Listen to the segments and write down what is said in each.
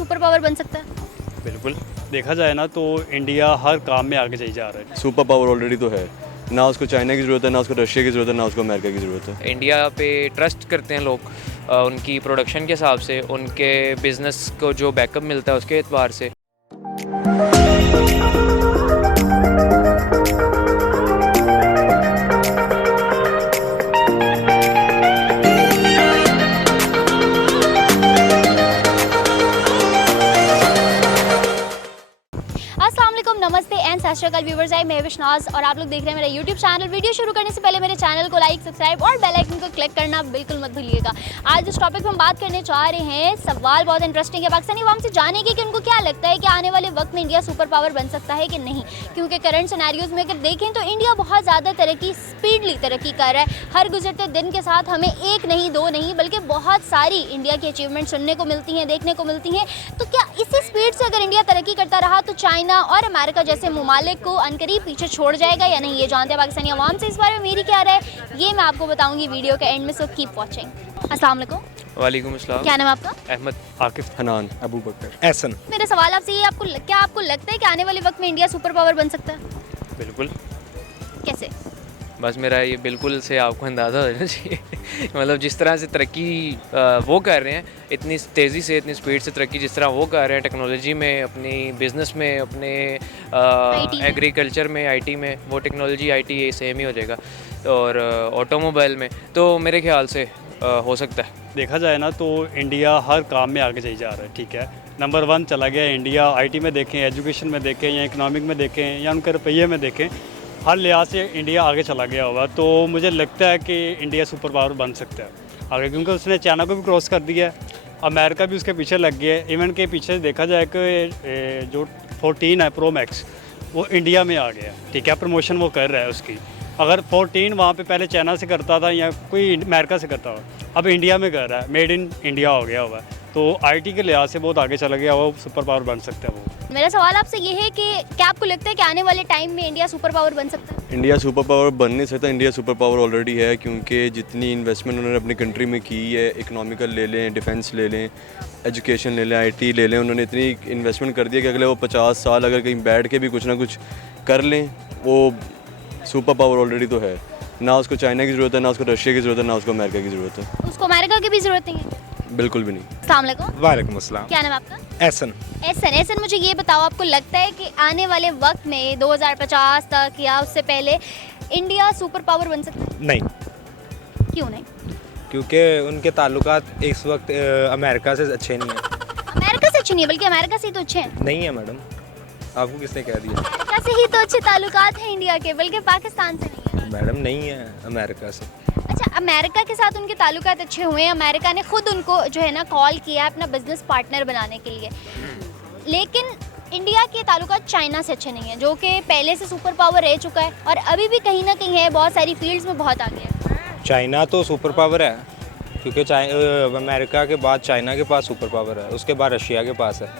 Super power बन सकता है? बिल्कुल, देखा जाए ना तो इंडिया हर काम में आगे चली जा रहा है। सुपर पावर ऑलरेडी तो है, ना उसको चाइना की ज़रूरत है, ना उसको रशिया की ज़रूरत है, ना उसको अमेरिका की ज़रूरत है। इंडिया पे ट्रस्ट करते हैं लोग उनकी प्रोडक्शन के हिसाब से, उनके बिज़नेस को जो बैकअप मिलता है उसके एतबार से। नमस्ते एंड सत श्री अकाल व्यूवर्स, मैं विश्नाज और आप लोग देख रहे हैं मेरा यूट्यूब चैनल। वीडियो शुरू करने से पहले मेरे चैनल को लाइक, सब्सक्राइब और बेल आइकन को क्लिक करना बिल्कुल मत भूलिएगा। आज जिस टॉपिक पे हम बात करने चाह रहे हैं, सवाल बहुत इंटरेस्टिंग है। पाकिस्तानी अवाम से जानेंगे कि उनको क्या लगता है कि आने वाले वक्त में इंडिया सुपर पावर बन सकता है कि नहीं, क्योंकि करंट सिनेरियोज में अगर देखें तो इंडिया बहुत ज़्यादा स्पीडली तरक्की कर रहा है। हर गुजरते दिन के साथ हमें एक नहीं, दो नहीं, बल्कि बहुत सारी इंडिया की अचीवमेंट सुनने को मिलती हैं, देखने को मिलती हैं। तो क्या इसी स्पीड से अगर इंडिया तरक्की करता रहा तो चाइना और अमेरिका जैसे ममालिक को अनकरीब पीछे छोड़ जाएगा या नहीं, ये जानते हैं पाकिस्तानी अवाम से। इस बारे में मेरी क्या राय है ये मैं आपको बताऊंगी वीडियो के एंड में, सो कीप वॉचिंग। अस्सलाम वालेकुम। वालेकुम अस्सलाम। क्या नाम है आपका? अहमद। आकिफ। हनान। अबू बकर। एहसन। मेरा सवाल आपसे ये, क्या आपको लगता है कि आने वाले वक्त में इंडिया सुपर पावर बन सकता है? बिल्कुल। कैसे? बस मेरा ये बिल्कुल से आपको अंदाज़ा हो जाना चाहिए मतलब जिस तरह से तरक्की वो कर रहे हैं, इतनी तेज़ी से, इतनी स्पीड से तरक्की जिस तरह वो कर रहे हैं टेक्नोलॉजी में, अपनी बिज़नेस में, अपने एग्रीकल्चर में, आईटी में, वो टेक्नोलॉजी आईटी ये सेम ही हो जाएगा, और ऑटोमोबाइल में तो मेरे ख्याल से हो सकता है। देखा जाए ना तो इंडिया हर काम में आगे चली जा रहा है, ठीक है। नंबर 1 चला गया इंडिया। आईटी में देखें, एजुकेशन में देखें, या इकनॉमिक में देखें, या उनके रुपये में देखें, हर लिहाज से इंडिया आगे चला गया होगा। तो मुझे लगता है कि इंडिया सुपर पावर बन सकता है आगे, क्योंकि उसने चाइना को भी क्रॉस कर दिया है, अमेरिका भी उसके पीछे लग गया है। इवन के पीछे देखा जाए कि जो 14 है प्रो मैक्स, वो इंडिया में आ गया, ठीक है। प्रमोशन वो कर रहा है उसकी। अगर 14 वहाँ पे पहले चाइना से करता था या कोई अमेरिका से करता था, अब इंडिया में कर रहा है, मेड इन इंडिया हो गया हुआ है। तो आईटी के लिहाज से बहुत आगे चला गया, वो सुपर पावर बन सकता है वो। मेरा सवाल आपसे ये है कि क्या आपको लगता है कि आने वाले टाइम में इंडिया सुपर पावर बन सकता है? इंडिया सुपर पावर बन नहीं सकता, इंडिया सुपर पावर ऑलरेडी है, क्योंकि जितनी इन्वेस्टमेंट उन्होंने अपनी कंट्री में की है, इकोनॉमिकल ले लें, डिफेंस ले लें, एजुकेशन ले लें, आईटी ले लें, उन्होंने इतनी इन्वेस्टमेंट कर दी है कि अगले वो 50 साल अगर कहीं बैठ के भी कुछ ना कुछ कर लें, वो सुपर पावर ऑलरेडी तो है। ना उसको चाइना की ज़रूरत है, ना उसको रशिया की ज़रूरत है, ना उसको अमेरिका की ज़रूरत है। उसको अमेरिका की भी ज़रूरत नहीं है? बिल्कुल भी नहीं। अस्सलाम वालेकुम। वालेकुम अस्सलाम। क्या नाम है आपका? एहसन। एहसन, मुझे ये बताओ, आपको लगता है कि आने वाले वक्त में 2050 तक या उससे पहले इंडिया सुपर पावर बन सकता है? नहीं। क्यों नहीं? क्योंकि उनके ताल्लुकात इस वक्त अमेरिका से अच्छे नहीं हैं। अमेरिका से अच्छे नहीं है, बल्कि अमेरिका से ही तो अच्छे हैं। नहीं है मैडम, आपको किसने कह दिया? अमेरिका से ही तो अच्छे ताल्लुकात हैं इंडिया के, बल्कि पाकिस्तान से नहीं है। मैडम नहीं है अमेरिका से। अच्छा, अमेरिका के साथ उनके ताल्लुकात अच्छे हुए हैं, अमेरिका ने खुद उनको जो है ना कॉल किया है अपना बिजनेस पार्टनर बनाने के लिए, लेकिन इंडिया के ताल्लुकात चाइना से अच्छे नहीं हैं, जो कि पहले से सुपर पावर रह चुका है और अभी भी कहीं ना कहीं है, बहुत सारी फील्ड्स में बहुत आगे है। चाइना तो सुपर पावर है, क्योंकि अमेरिका के बाद चाइना के पास सुपर पावर है, उसके बाद रशिया के पास है,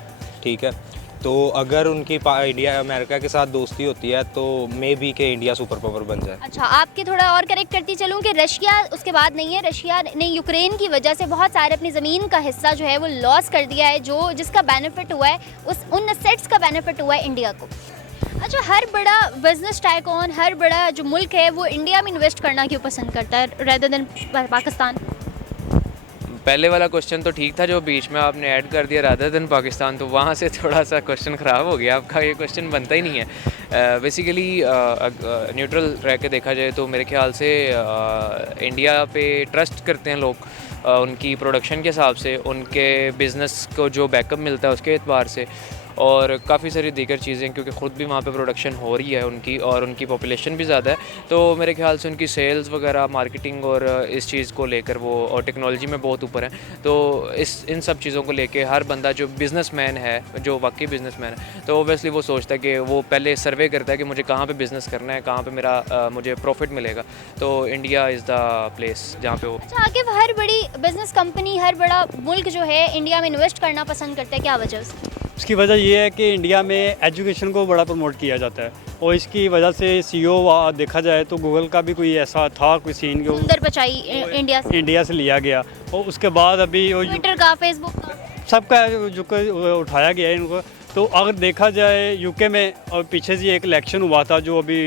ठीक है। तो अगर उनकी इंडिया अमेरिका के साथ दोस्ती होती है तो मे बी के इंडिया सुपर पावर बन जाए। अच्छा, आपके थोड़ा और करेक्ट करती चलूँ कि रशिया उसके बाद नहीं है। रशिया ने यूक्रेन की वजह से बहुत सारे अपनी ज़मीन का हिस्सा जो है वो लॉस कर दिया है, जो जिसका बेनिफिट हुआ है उन असेट्स का बेनिफिट हुआ है इंडिया को। अच्छा, हर बड़ा बिजनेस टाइकॉन, हर बड़ा जो मुल्क है वो इंडिया में इन्वेस्ट करना क्यों पसंद करता है रेदर देन पाकिस्तान? पहले वाला क्वेश्चन तो ठीक था, जो बीच में आपने ऐड कर दिया रादर देन पाकिस्तान, तो वहाँ से थोड़ा सा क्वेश्चन ख़राब हो गया आपका। ये क्वेश्चन बनता ही नहीं है। बेसिकली न्यूट्रल रह के देखा जाए तो मेरे ख्याल से इंडिया पे ट्रस्ट करते हैं लोग उनकी प्रोडक्शन के हिसाब से, उनके बिज़नेस को जो बैकअप मिलता है उसके एतबार से, और काफ़ी सारी दीगर चीज़ें, क्योंकि ख़ुद भी वहाँ पे प्रोडक्शन हो रही है उनकी, और उनकी पॉपुलेशन भी ज़्यादा है, तो मेरे ख्याल से उनकी सेल्स वगैरह, मार्केटिंग और इस चीज़ को लेकर वो, और टेक्नोलॉजी में बहुत ऊपर है। तो इन सब चीज़ों को लेके हर बंदा जो बिज़नेसमैन है, जो वाकई बिज़नेसमैन है, तो ओबियसली वो सोचता है कि वो पहले सर्वे करता है कि मुझे कहाँ पर बिज़नेस करना है, कहाँ पर मेरा मुझे प्रॉफिट मिलेगा। तो इंडिया इज़ द प्लेस जहाँ पे वो। अच्छा, आगे हर बड़ी बिजनेस कंपनी, हर बड़ा मुल्क जो है इंडिया में इन्वेस्ट करना पसंद करता है, क्या वजह से? उसकी वजह ये है कि इंडिया में एजुकेशन को बड़ा प्रमोट किया जाता है, और इसकी वजह से सीईओ देखा जाए तो गूगल का भी कोई ऐसा था कोई सीन सुंदर पिचाई इंडिया से लिया गया, और उसके बाद अभी ट्विटर का, फेसबुक का सबका जो उठाया गया है इनको। तो अगर देखा जाए यूके में और पीछे से एक इलेक्शन हुआ था जो अभी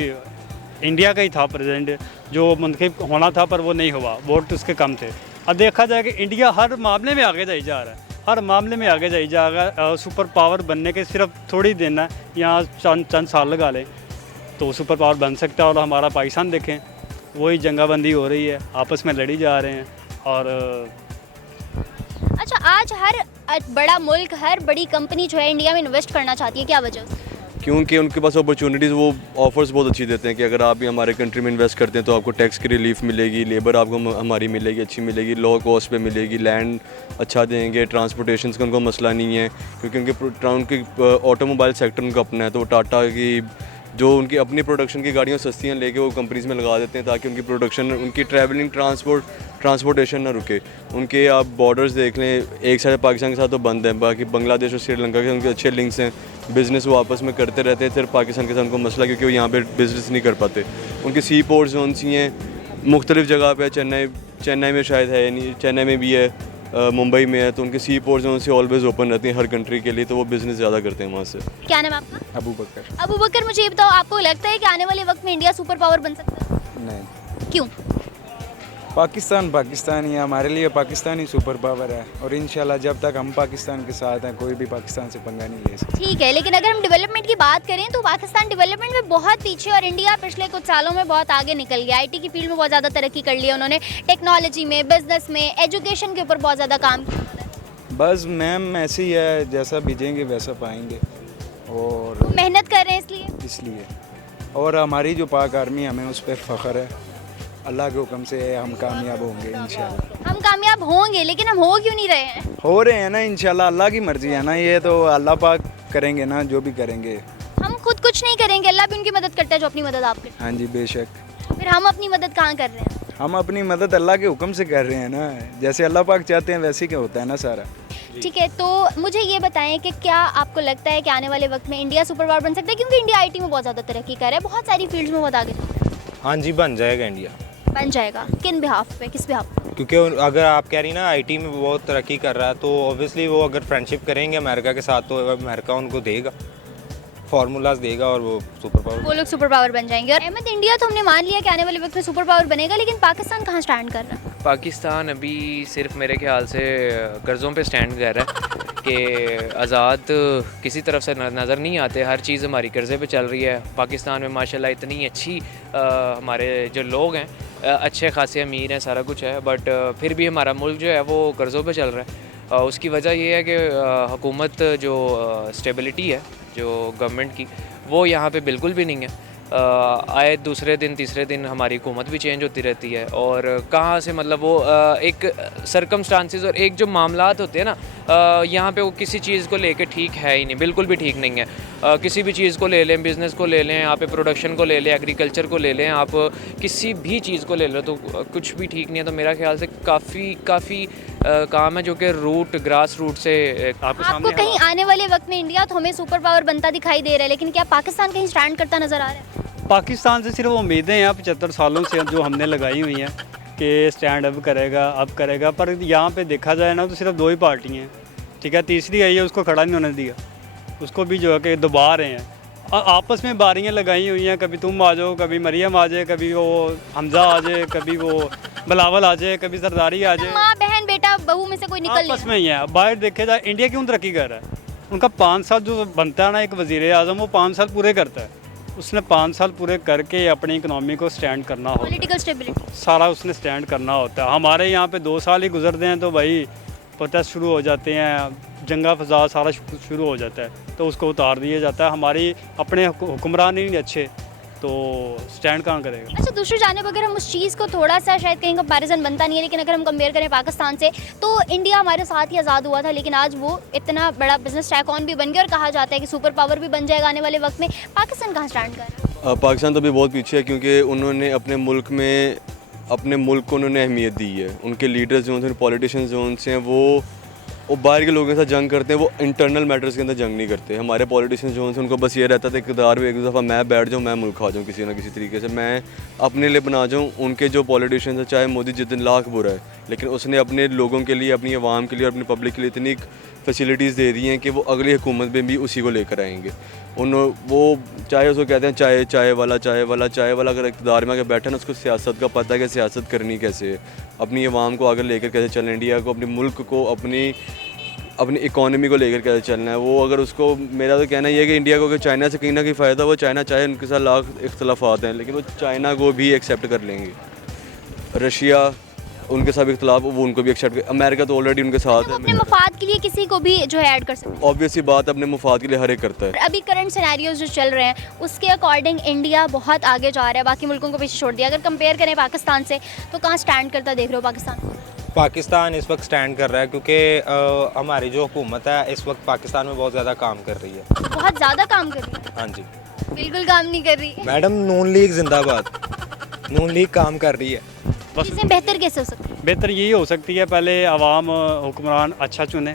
इंडिया का ही था प्रेसिडेंट जो मुंतखब होना था पर वो नहीं हुआ, वोट उसके कम थे। अब देखा जाए कि इंडिया हर मामले में आगे जाई जा रहा है, हर मामले में आगे जाई जा रहा है। सुपर पावर बनने के सिर्फ थोड़ी दिन है, यहाँ चंद साल लगा लें तो सुपर पावर बन सकता है। और हमारा पाकिस्तान देखें, वही जंगाबंदी हो रही है, आपस में लड़ी जा रहे हैं। और अच्छा, आज हर बड़ा मुल्क, हर बड़ी कंपनी जो है इंडिया में इन्वेस्ट करना चाहती है, क्या वजह से? क्योंकि उनके पास अपॉर्चुनिटीज़, वो ऑफर्स बहुत अच्छी देते हैं कि अगर आप भी हमारे कंट्री में इन्वेस्ट करते हैं तो आपको टैक्स की रिलीफ मिलेगी, लेबर आपको हमारी मिलेगी, अच्छी मिलेगी, लो कॉस्ट पे मिलेगी, लैंड अच्छा देंगे, ट्रांसपोर्टेशन का उनको मसला नहीं है क्योंकि उनके ऑटोमोबाइल सेक्टर उनका अपना है। तो टाटा की जो उनकी अपनी प्रोडक्शन की गाड़ियाँ सस्तियाँ लेके वो कंपनीज़ में लगा देते हैं ताकि उनकी प्रोडक्शन, उनकी ट्रैवलिंग ट्रांसपोर्टेशन ना रुके। उनके आप बॉर्डर्स देख लें, एक साइड पाकिस्तान के साथ तो बंद है, बाकी बांग्लादेश और श्रीलंका के उनके अच्छे लिंक्स हैं, बिज़नेस वो आपस में करते रहते हैं। सिर्फ पाकिस्तान के साथ उनको मसला क्योंकि वो यहाँ पे बिज़नेस नहीं कर पाते। उनके सी पोर्ट जोन्स ही हैं, मुख्तलिफ जगह पे, चेन्नई में शायद है नहीं, चेन्नई में भी है, मुंबई में है, तो उनके सी पोर्ट जोन से ऑलवेज ओपन रहती हैं हर कंट्री के लिए, तो वो बिज़नेस ज़्यादा करते हैं वहाँ से। क्या नाम है आपका? अबू बकर। अबू बकर, मुझे ये बताओ, आपको लगता है कि आने वाले वक्त में इंडिया सुपर पावर बन सकता है? नहीं, क्यों? पाकिस्तान ही है, हमारे लिए पाकिस्तान ही सुपर पावर है और इंशाल्लाह जब तक हम पाकिस्तान के साथ हैं कोई भी पाकिस्तान से पंगा नहीं ले सकता। ठीक है, लेकिन अगर हम डेवलपमेंट की बात करें तो पाकिस्तान डेवलपमेंट में बहुत पीछे और इंडिया पिछले कुछ सालों में बहुत आगे निकल गया। आईटी की फील्ड में बहुत ज़्यादा तरक्की कर ली है उन्होंने, टेक्नोलॉजी में, बिजनेस में, एजुकेशन के ऊपर बहुत ज़्यादा काम किया उन्होंने। बस मैम ऐसे ही है, जैसा बीजेंगे वैसा पाएंगे और मेहनत कर रहे हैं इसलिए। और हमारी जो पाक आर्मी, हमें उस पर फ़ख्र है, अल्लाह के हुक्म से हम कामयाब होंगे इंशाल्लाह। हम कामयाब होंगे, लेकिन हम हो क्यों नहीं रहे हैं? हो रहे हैं ना इंशाल्लाह, अल्लाह की मर्जी है ना, ये तो अल्लाह पाक करेंगे ना जो भी करेंगे। हम खुद कुछ नहीं करेंगे, अल्लाह भी उनकी मदद करता है जो अपनी मदद आप करते हाँ जी बेशक। हैं। फिर हम अपनी मदद कहाँ कर रहे हैं? हम अपनी मदद अल्लाह के हुक्म से कर रहे हैं ना, जैसे अल्लाह पाक चाहते हैं वैसे ही होता है ना सारा। ठीक है, तो मुझे ये बताएं कि क्या आपको लगता है कि आने वाले वक्त में इंडिया सुपर पावर बन सकता है? क्योंकि इंडिया आईटी में बहुत ज़्यादा तरक्की कर रहा है, बहुत सारी फील्ड्स में बहुत आगे हाँ जी, बन जाएगा इंडिया। बन जाएगा। किन बिहाफ पे, किस बिहाफ पे? क्योंकि अगर आप कह रही ना आईटी में बहुत तरक्की कर रहा है तो ऑब्वियसली वो अगर फ्रेंडशिप करेंगे अमेरिका के साथ तो अमेरिका उनको देगा, फार्मूलाज देगा और वो सुपर पावर, वो लोग सुपर पावर बन जाएंगे। और अहमद, इंडिया तो हमने मान लिया कि आने वाले वक्त में सुपर पावर बनेगा, लेकिन पाकिस्तान कहाँ स्टैंड कर रहा है? पाकिस्तान अभी सिर्फ मेरे ख्याल से कर्ज़ों पे स्टैंड कर रहा है कि आज़ाद किसी तरफ से नज़र नहीं आते, हर चीज़ हमारी कर्ज़े पे चल रही है। पाकिस्तान में माशाल्लाह इतनी अच्छी हमारे जो लोग हैं अच्छे खासे अमीर हैं, सारा कुछ है, बट फिर भी हमारा मुल्क जो है वो कर्ज़ों पे चल रहा है। उसकी वजह ये है कि हुकूमत जो स्टेबिलिटी है जो गवर्नमेंट की, वो यहाँ पे बिल्कुल भी नहीं है। आए दूसरे दिन तीसरे दिन हमारी हुकूमत भी चेंज होती रहती है और कहाँ से मतलब वो एक सरकमस्टांसिस और एक जो मामलात होते हैं ना, यहाँ पे वो किसी चीज़ को लेके ठीक है ही नहीं, बिल्कुल भी ठीक नहीं है। किसी भी चीज़ को ले लें, बिज़नेस को ले लें, यहाँ पे प्रोडक्शन को ले लें, एग्रीकल्चर को ले लें, आप किसी भी चीज़ को ले लो तो कुछ भी ठीक नहीं है। तो मेरा ख्याल से काफ़ी काम है जो कि ग्रास रूट से आपको कहीं आने वाले वक्त में इंडिया तो हमें सुपर पावर बनता दिखाई दे रहा है, लेकिन क्या पाकिस्तान कहीं स्टैंड करता नजर आ रहा है? पाकिस्तान से सिर्फ उम्मीदें हैं 75 सालों से जो हमने लगाई हुई हैं कि स्टैंड अब करेगा, पर यहाँ पे देखा जाए ना तो सिर्फ दो ही पार्टी हैं, ठीक है। तीसरी आई है, उसको खड़ा नहीं होने दिया, उसको भी जो है कि दबा रहे हैं। आपस में बारियाँ लगाई हुई हैं, कभी तुम आ जाओ, कभी मरियम आ जाए, कभी वो हमजा आ जाए, कभी वो बिलावल आ जाए, कभी जरदारी आ जाए। माँ बहन बेटा बहू में से कोई निकल आपस में ही है। बाहर देखे जाए इंडिया क्यों तरक्की कर रहा है? उनका 5 साल जो बनता है ना एक वज़ीर आज़म, वो 5 साल पूरे करता है। उसने 5 साल पूरे करके अपनी इकनॉमी को स्टैंड करना होता है, पॉलिटिकल स्टेबिलिटी सारा उसने स्टैंड करना होता है। हमारे यहाँ पे 2 साल ही गुजरते हैं तो भाई प्रोटेस्ट शुरू हो जाते हैं, जंगा फसाद सारा शुरू हो जाता है, तो उसको उतार दिया जाता है। हमारी अपने हुक्मरान ही नहीं अच्छे तो स्टैंड कहाँ करेगा? अच्छा, दूसरी जानिब अगर हम उस चीज़ को थोड़ा सा, शायद कहीं कंपैरिजन बनता नहीं है, लेकिन अगर हम कंपेयर करें पाकिस्तान से, तो इंडिया हमारे साथ ही आज़ाद हुआ था, लेकिन आज वो इतना बड़ा बिजनेस टाइकॉन भी बन गया और कहा जाता है कि सुपर पावर भी बन जाएगा आने वाले वक्त में। पाकिस्तान कहाँ स्टैंड कर रहा है? पाकिस्तान तो अभी बहुत पीछे है क्योंकि उन्होंने अपने मुल्क को उन्होंने अहमियत दी है। उनके लीडर्स जो हैं, पॉलिटिशियंस जो उनसे हैं, वो बाहर के लोगों के साथ जंग करते हैं, वो इंटरनल मैटर्स के अंदर जंग नहीं करते। हमारे पॉलिटिशियंस जो हैं उनको बस ये रहता था इक़्तिदार में एक दफ़ा मैं बैठ जाऊँ, मैं मुल्क खा जाऊँ, किसी ना किसी तरीके से मैं अपने लिए बना जाऊँ। उनके जो पॉलिटिशियंस हैं, चाहे मोदी जितने लाख बुरा है, लेकिन उसने अपने लोगों के लिए, अपनी आवाम के लिए और अपनी पब्लिक के लिए इतनी फैसिलिटीज़ दे दी हैं कि वो अगली हुकूमत में भी उसी को लेकर आएंगे। वो चाहे उसको कहते हैं चाय वाला अगर इक़्तिदार में आके बैठा ना, उसको सियासत का पता है कि सियासत करनी कैसे है, अपनी आवाम को आगे लेकर कैसे चलना, इंडिया को, अपने मुल्क को, अपनी इकॉनमी को लेकर कैसे चलना है। वो अगर उसको, मेरा तो कहना ये है कि इंडिया को अगर चाइना से कहीं ना कहीं फ़ायदा, वो चाइना चाहे उनके साथ लाख इख्तलाफात हैं, लेकिन वो चाइना को भी एक्सेप्ट कर लेंगे। रशिया, उनके साथ इख्तलाफ, वो उनको भी एक्सेप्ट कर, अमेरिका तो ऑलरेडी उनके साथ वो अपने है। मफाद के लिए किसी को भी जो है ऐड कर सकते हैं। ऑब्वियसली बात, अपने मुफाद के लिए हर एक करता है। अभी करंट सिनेरियोज जो चल रहे हैं उसके अकॉर्डिंग इंडिया बहुत आगे जा रहा है, बाकी मुल्कों को पीछे छोड़ दिया। अगर कंपेयर करें पाकिस्तान से तो कहाँ स्टैंड करता देख रहे हो पाकिस्तान? पाकिस्तान इस वक्त स्टैंड कर रहा है क्योंकि हमारी जो हुकूमत है इस वक्त पाकिस्तान में बहुत ज़्यादा काम कर रही है। बहुत ज़्यादा काम कर रही है? हाँ जी, बिल्कुल काम नहीं कर रही। मैडम नून लीग जिंदाबाद, नून लीग काम कर रही है। बस चीज़ें बेहतर कैसे हो सकती है? बेहतर यही हो सकती है, पहले आवाम हुक्मरान अच्छा चुने,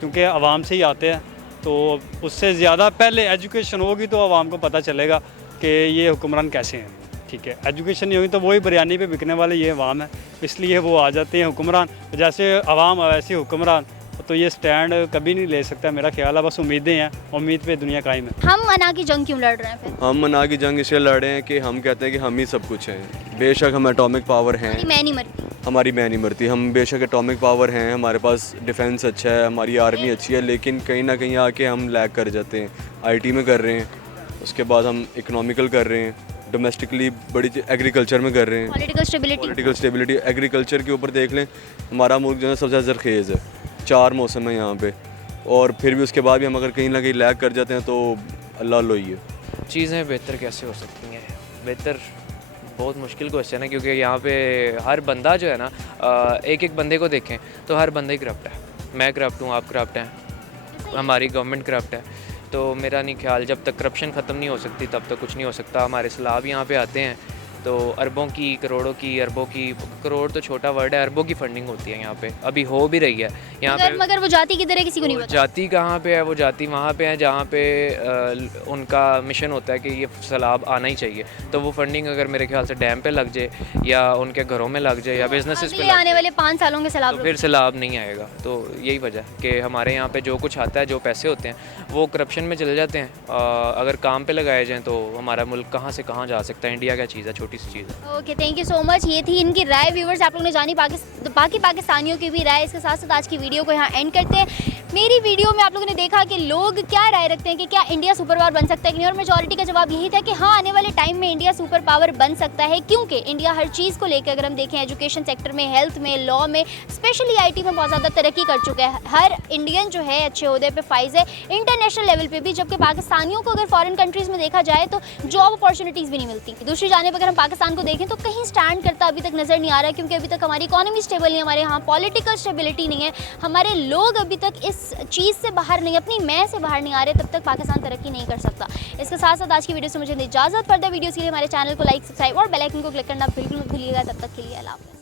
क्योंकि आवाम से ही आते हैं। तो उससे ज़्यादा पहले एजुकेशन होगी तो आवाम को पता चलेगा कि ये हुक्मरान कैसे हैं। ठीक है, एजुकेशन नहीं होगी तो वही बिरयानी पे बिकने वाले ये अवाम है, इसलिए वो आ जाते हैं हुक्मरान। जैसे अवाम वैसे हुक्मरान, तो ये स्टैंड कभी नहीं ले सकता मेरा ख्याल है। बस उम्मीदें हैं, उम्मीद पे दुनिया कायम है। हम अना की जंग क्यों लड़ रहे हैं फिर? हम मना की जंग इसलिए लड़ रहे हैं कि हम कहते हैं कि हम ही सब कुछ हैं। बेशक हम एटॉमिक पावर हैं, मैं नहीं मरती। हमारी मैं नहीं मरती, हम बेशक एटॉमिक पावर हैं, हमारे पास डिफेंस अच्छा है, हमारी आर्मी अच्छी है, लेकिन कहीं ना कहीं आके हम लैग कर जाते हैं। आईटी में कर रहे हैं, उसके बाद हम इकोनॉमिकल कर रहे हैं, डोमेस्टिकली बड़ी एग्रीकल्चर में कर रहे हैं। पॉलिटिकल स्टेबिलिटी एग्रीकल्चर के ऊपर देख लें, हमारा मुल्क जो है सबसे ज़्यादा ज़रखेज़ है, 4 मौसम है यहाँ पे, और फिर भी उसके बाद भी हम अगर कहीं ना कहीं लैग कर जाते हैं तो अल्लाह लोई है। चीज़ें बेहतर कैसे हो सकती हैं? बेहतर बहुत मुश्किल क्वेश्चन है, क्योंकि यहाँ पे हर बंदा जो है ना, एक एक बंदे को देखें तो हर बंदा ही करप्ट है। मैं करप्ट हूँ, आप करप्ट हैं, हमारी गवर्नमेंट करप्ट है। तो मेरा नहीं ख्याल, जब तक करप्शन ख़त्म नहीं हो सकती तब तक कुछ नहीं हो सकता। हमारे सलाब यहाँ पे आते हैं तो अरबों की, करोड़ों की, अरबों की, करोड़ तो छोटा वर्ड है, अरबों की फंडिंग होती है यहाँ पे, अभी हो भी रही है यहाँ पे। मगर वो जाति किधर है किसी को नहीं पता। जाति कहाँ पे है? वो जाति वहाँ पे है जहाँ पे उनका मिशन होता है कि ये सैलाब आना ही चाहिए। तो वो फंडिंग अगर मेरे ख्याल से डैम पे लग जाए या उनके घरों में लग जाए या बिजनेसेस पे आने वाले 5 सालों के सैलाब तो फिर सैलाब नहीं आएगा। तो यही वजह है कि हमारे यहाँ पे जो कुछ आता है, जो पैसे होते हैं वो करप्शन में चले जाते हैं। अगर काम पे लगाए जाएँ तो हमारा मुल्क कहाँ से कहाँ जा सकता है। इंडिया क्या चीज़ है, छोटी सी चीज़ है। Okay, thank you so much. ये थी इनकी राय। व्यूवर्स, आप लोगों ने जानी बाकी पाकिस्तानियों की भी राय। इसके साथ साथ आज की वीडियो को यहाँ एंड करते हैं। मेरी वीडियो में आप लोगों ने देखा कि लोग क्या राय रखते हैं कि क्या इंडिया सुपर पावर बन सकता है कि नहीं, और मेजॉरिटी का जवाब यही था कि हाँ, आने वाले टाइम में इंडिया सुपर पावर बन सकता है, क्योंकि इंडिया हर चीज़ को लेकर अगर हम देखें, एजुकेशन सेक्टर में, हेल्थ में, लॉ में, स्पेशली आईटी में बहुत ज़्यादा तरक्की कर चुका है। हर इंडियन जो है अच्छे ओहदे पे फाइज है, इंटरनेशनल लेवल पे भी। जबकि पाकिस्तानियों को अगर फॉरेन कंट्रीज़ में देखा जाए तो जॉब अपॉर्चुनिटीज़ भी नहीं मिलती। दूसरी जानिब अगर हम पाकिस्तान को देखें तो कहीं स्टैंड करता अभी तक नज़र नहीं आ रहा, क्योंकि अभी तक हमारी इकॉनमी स्टेबल नहीं है, हमारे यहाँ पॉलिटिकल स्टेबिलिटी नहीं है, हमारे लोग अभी तक इस चीज़ से बाहर नहीं, अपनी मैं से बाहर नहीं आ रहे, तब तक पाकिस्तान तरक्की नहीं कर सकता। इसके साथ साथ आज की वीडियो से मुझे इजाज़त। फर्दर वीडियोज़ के लिए हमारे चैनल को लाइक, सब्सक्राइब और बेल आइकन को क्लिक करना बिल्कुल मत भूलिएगा। तब तक के लिए अल्लाह हाफ़िज़।